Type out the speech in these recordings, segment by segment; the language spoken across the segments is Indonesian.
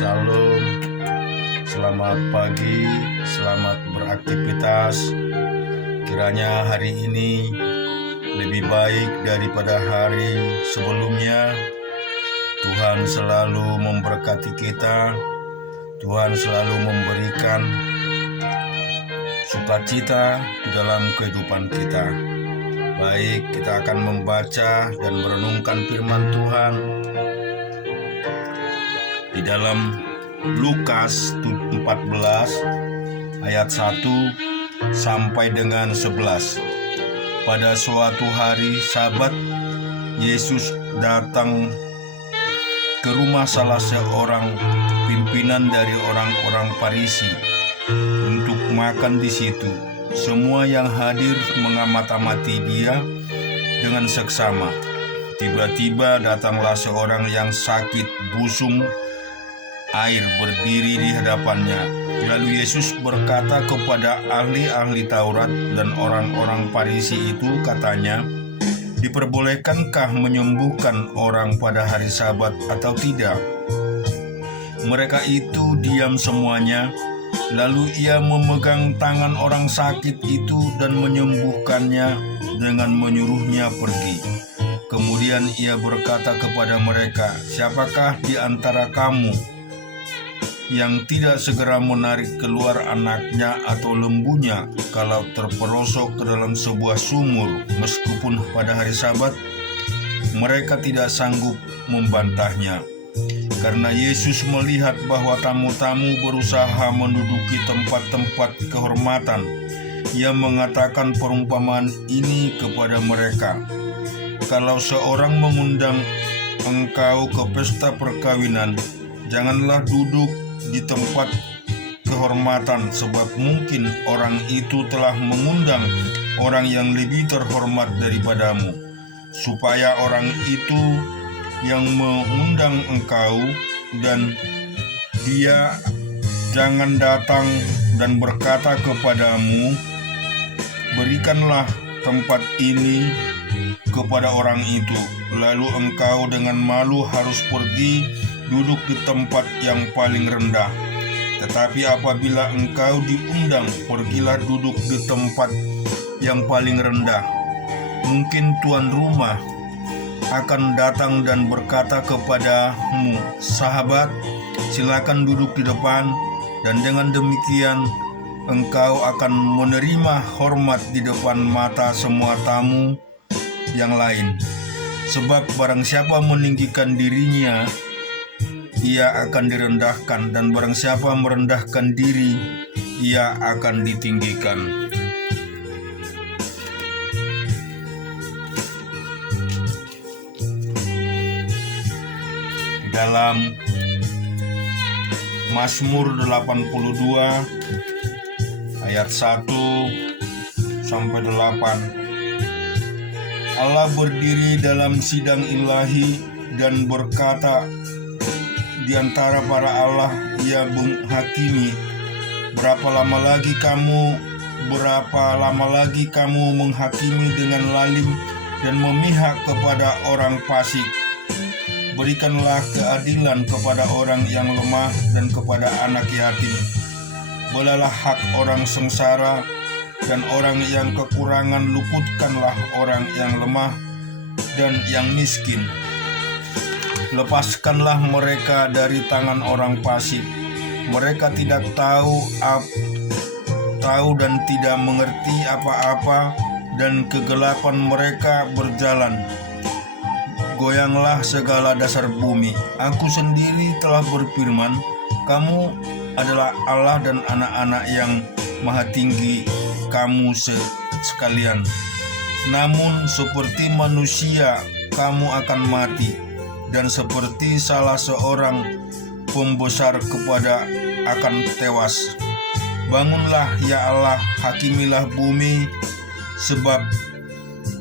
Shalom, selamat pagi, selamat beraktivitas. Kiranya hari ini lebih baik daripada hari sebelumnya. Tuhan selalu memberkati kita. Tuhan selalu memberikan sukacita di dalam kehidupan kita. Baik, kita akan membaca dan merenungkan firman Tuhan di dalam Lukas 14 ayat 1 sampai dengan 11. Pada suatu hari Sabat, Yesus datang ke rumah salah seorang pimpinan dari orang-orang Farisi untuk makan di situ. Semua yang hadir mengamati dia dengan seksama. Tiba-tiba datanglah seorang yang sakit busung air berdiri di hadapannya. Lalu Yesus berkata kepada ahli-ahli Taurat dan orang-orang Farisi itu, katanya, "Diperbolehkankah menyembuhkan orang pada hari Sabat atau tidak?" Mereka itu diam semuanya. Lalu ia memegang tangan orang sakit itu dan menyembuhkannya dengan menyuruhnya pergi. Kemudian ia berkata kepada mereka, "Siapakah di antara kamu yang tidak segera menarik keluar anaknya atau lembunya kalau terperosok ke dalam sebuah sumur meskipun pada hari Sabat?" Mereka tidak sanggup membantahnya. Karena Yesus melihat bahwa tamu-tamu berusaha menduduki tempat-tempat kehormatan, ia mengatakan perumpamaan ini kepada mereka. "Kalau seorang mengundang engkau ke pesta perkawinan, janganlah duduk di tempat kehormatan, sebab mungkin orang itu telah mengundang orang yang lebih terhormat daripadamu, supaya orang itu yang mengundang engkau dan dia jangan datang dan berkata kepadamu, 'Berikanlah tempat ini kepada orang itu,' lalu engkau dengan malu harus pergi duduk di tempat yang paling rendah. Tetapi apabila engkau diundang, pergilah duduk di tempat yang paling rendah. Mungkin tuan rumah akan datang dan berkata kepadamu, 'Sahabat, silakan duduk di depan,' dan dengan demikian engkau akan menerima hormat di depan mata semua tamu yang lain. Sebab barang siapa meninggikan dirinya, ia akan direndahkan, dan barang siapa merendahkan diri, ia akan ditinggikan." Dalam Mazmur 82 ayat 1 sampai 8. Allah berdiri dalam sidang ilahi dan berkata di antara para Allah, ia menghakimi. Berapa lama lagi kamu menghakimi dengan lalim dan memihak kepada orang fasik? Berikanlah keadilan kepada orang yang lemah dan kepada anak yatim. Belalah hak orang sengsara dan orang yang kekurangan, luputkanlah orang yang lemah dan yang miskin. Lepaskanlah mereka dari tangan orang fasik. Mereka tidak tahu dan tidak mengerti apa-apa, dan kegelapan mereka berjalan. Goyanglah segala dasar bumi. Aku sendiri telah berfirman, kamu adalah Allah dan anak-anak yang maha tinggi kamu sekalian. Namun seperti manusia kamu akan mati, dan seperti salah seorang pembesar kepada akan tewas. Bangunlah ya Allah, hakimilah bumi, sebab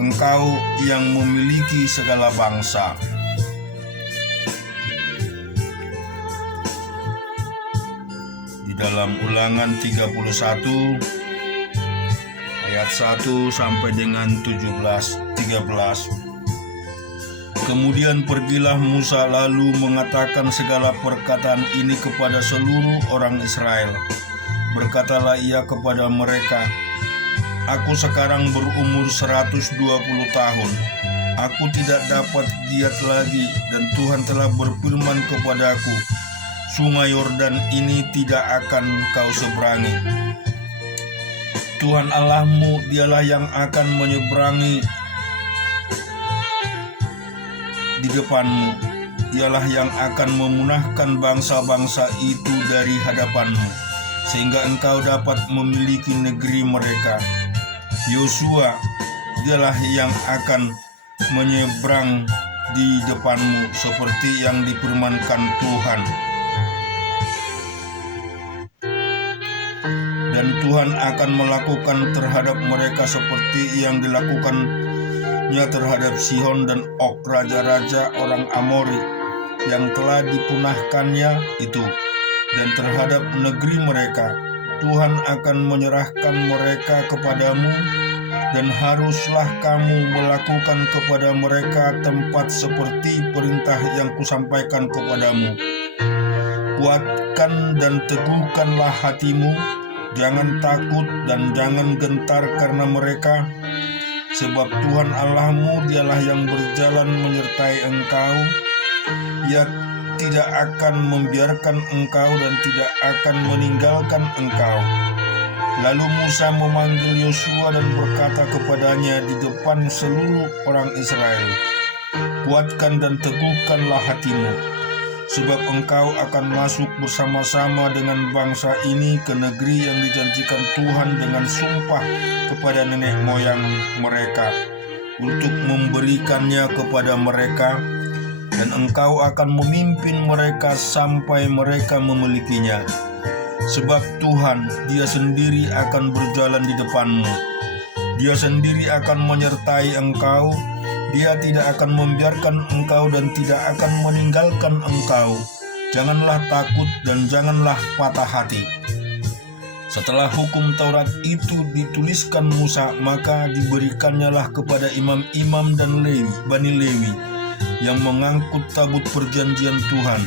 Engkau yang memiliki segala bangsa. Di dalam Ulangan 31 ayat 1 sampai dengan 13. Kemudian pergilah Musa lalu mengatakan segala perkataan ini kepada seluruh orang Israel. Berkatalah ia kepada mereka, "Aku sekarang berumur 120 tahun. Aku tidak dapat giat lagi, dan Tuhan telah berfirman kepadaku, Sungai Yordan ini tidak akan kau seberangi. Tuhan Allahmu dialah yang akan menyeberangi di depanmu. Dialah yang akan memunahkan bangsa-bangsa itu dari hadapanmu, sehingga engkau dapat memiliki negeri mereka. Yosua dialah yang akan menyeberang di depanmu seperti yang difirmankan Tuhan. Dan Tuhan akan melakukan terhadap mereka seperti yang dilakukannya terhadap Sihon dan Og, raja-raja orang Amori yang telah dipunahkannya itu. Dan terhadap negeri mereka, Tuhan akan menyerahkan mereka kepadamu, dan haruslah kamu melakukan kepada mereka tempat seperti perintah yang kusampaikan kepadamu. Kuatkan dan teguhkanlah hatimu, jangan takut dan jangan gentar karena mereka, sebab Tuhan Allahmu dialah yang berjalan menyertai engkau. Ia tidak akan membiarkan engkau dan tidak akan meninggalkan engkau." Lalu Musa memanggil Yosua dan berkata kepadanya di depan seluruh orang Israel, "Kuatkan dan teguhkanlah hatimu, sebab engkau akan masuk bersama-sama dengan bangsa ini ke negeri yang dijanjikan Tuhan dengan sumpah kepada nenek moyang mereka, untuk memberikannya kepada mereka, dan engkau akan memimpin mereka sampai mereka memilikinya. Sebab Tuhan, Dia sendiri akan berjalan di depanmu. Dia sendiri akan menyertai engkau. Dia tidak akan membiarkan engkau dan tidak akan meninggalkan engkau. Janganlah takut dan janganlah patah hati." Setelah hukum Taurat itu dituliskan Musa, maka diberikannyalah kepada imam-imam dan Bani Lewi yang mengangkut tabut perjanjian Tuhan,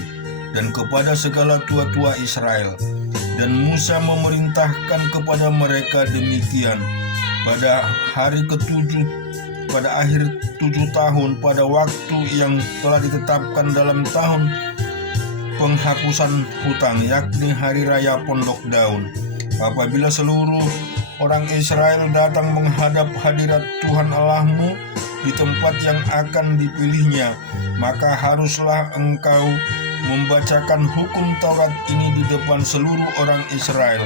dan kepada segala tua-tua Israel. Dan Musa memerintahkan kepada mereka demikian: pada hari ketujuh, pada akhir 7 tahun, pada waktu yang telah ditetapkan dalam tahun penghapusan hutang, yakni hari raya Pondok Daun, apabila seluruh orang Israel datang menghadap hadirat Tuhan Allahmu di tempat yang akan dipilihnya, maka haruslah engkau membacakan hukum Taurat ini di depan seluruh orang Israel.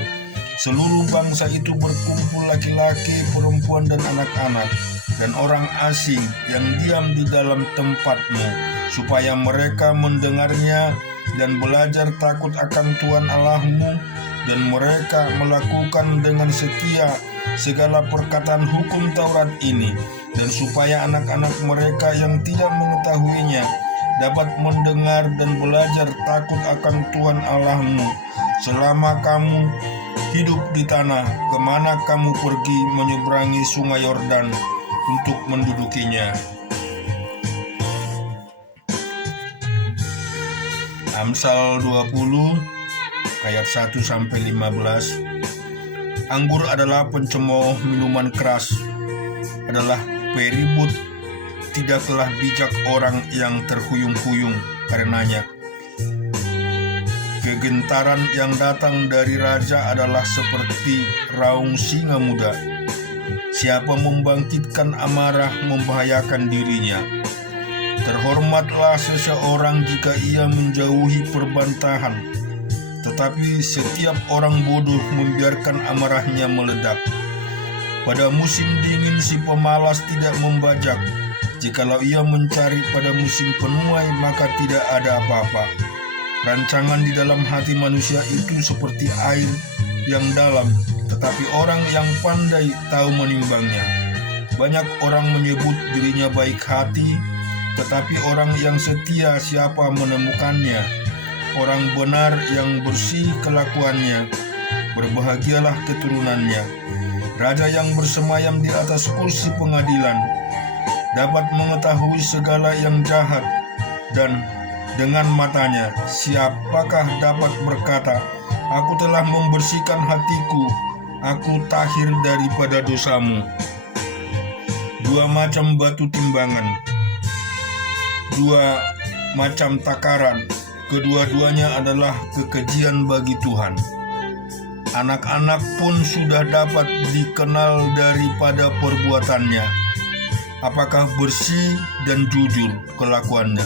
Seluruh bangsa itu berkumpul, laki-laki, perempuan, dan anak-anak, dan orang asing yang diam di dalam tempatmu, supaya mereka mendengarnya dan belajar takut akan Tuhan Allahmu, dan mereka melakukan dengan setia segala perkataan hukum Taurat ini, dan supaya anak-anak mereka yang tidak mengetahuinya dapat mendengar dan belajar takut akan Tuhan Allahmu selama kamu hidup di tanah kemana kamu pergi menyeberangi Sungai Yordan untuk mendudukinya. Amsal 20 ayat 1-15. Anggur adalah pencemooh minuman keras, adalah peribut. Tidaklah bijak orang yang terhuyung-huyung karenanya. Kegentaran yang datang dari raja adalah seperti raung singa muda. Siapa membangkitkan amarah membahayakan dirinya. Terhormatlah seseorang jika ia menjauhi perbantahan, tetapi setiap orang bodoh membiarkan amarahnya meledak. Pada musim dingin si pemalas tidak membajak. Jikalau ia mencari pada musim penuai, maka tidak ada apa-apa. Rancangan di dalam hati manusia itu seperti air yang dalam, tetapi orang yang pandai tahu menimbangnya. Banyak orang menyebut dirinya baik hati, tetapi orang yang setia siapa menemukannya? Orang benar yang bersih kelakuannya, berbahagialah keturunannya. Raja yang bersemayam di atas kursi pengadilan, dapat mengetahui segala yang jahat, dan dengan matanya siapakah dapat berkata, aku telah membersihkan hatiku, aku tahir daripada dosamu. Dua macam batu timbangan, dua macam takaran, kedua-duanya adalah kekejian bagi Tuhan. Anak-anak pun sudah dapat dikenal daripada perbuatannya, apakah bersih dan jujur kelakuannya.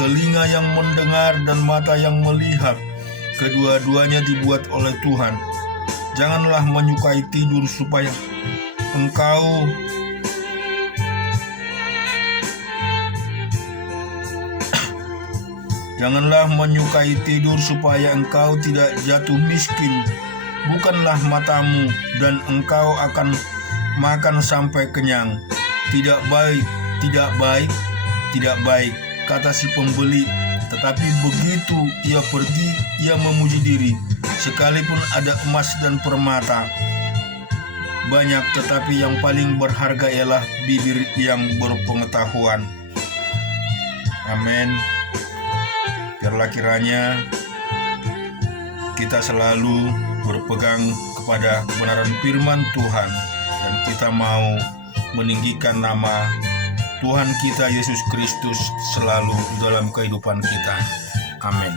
Telinga yang mendengar dan mata yang melihat, kedua-duanya dibuat oleh Tuhan. Janganlah menyukai tidur supaya engkau tidak jatuh miskin. Bukanlah matamu dan engkau akan makan sampai kenyang. Tidak baik, kata si pembeli. Tetapi begitu ia pergi, ia memuji diri. Sekalipun ada emas dan permata banyak, tetapi yang paling berharga ialah bibir yang berpengetahuan. Amin. Biarlah kiranya kita selalu berpegang kepada kebenaran firman Tuhan, dan kita mau meninggikan nama Tuhan kita Yesus Kristus selalu dalam kehidupan kita. Amin.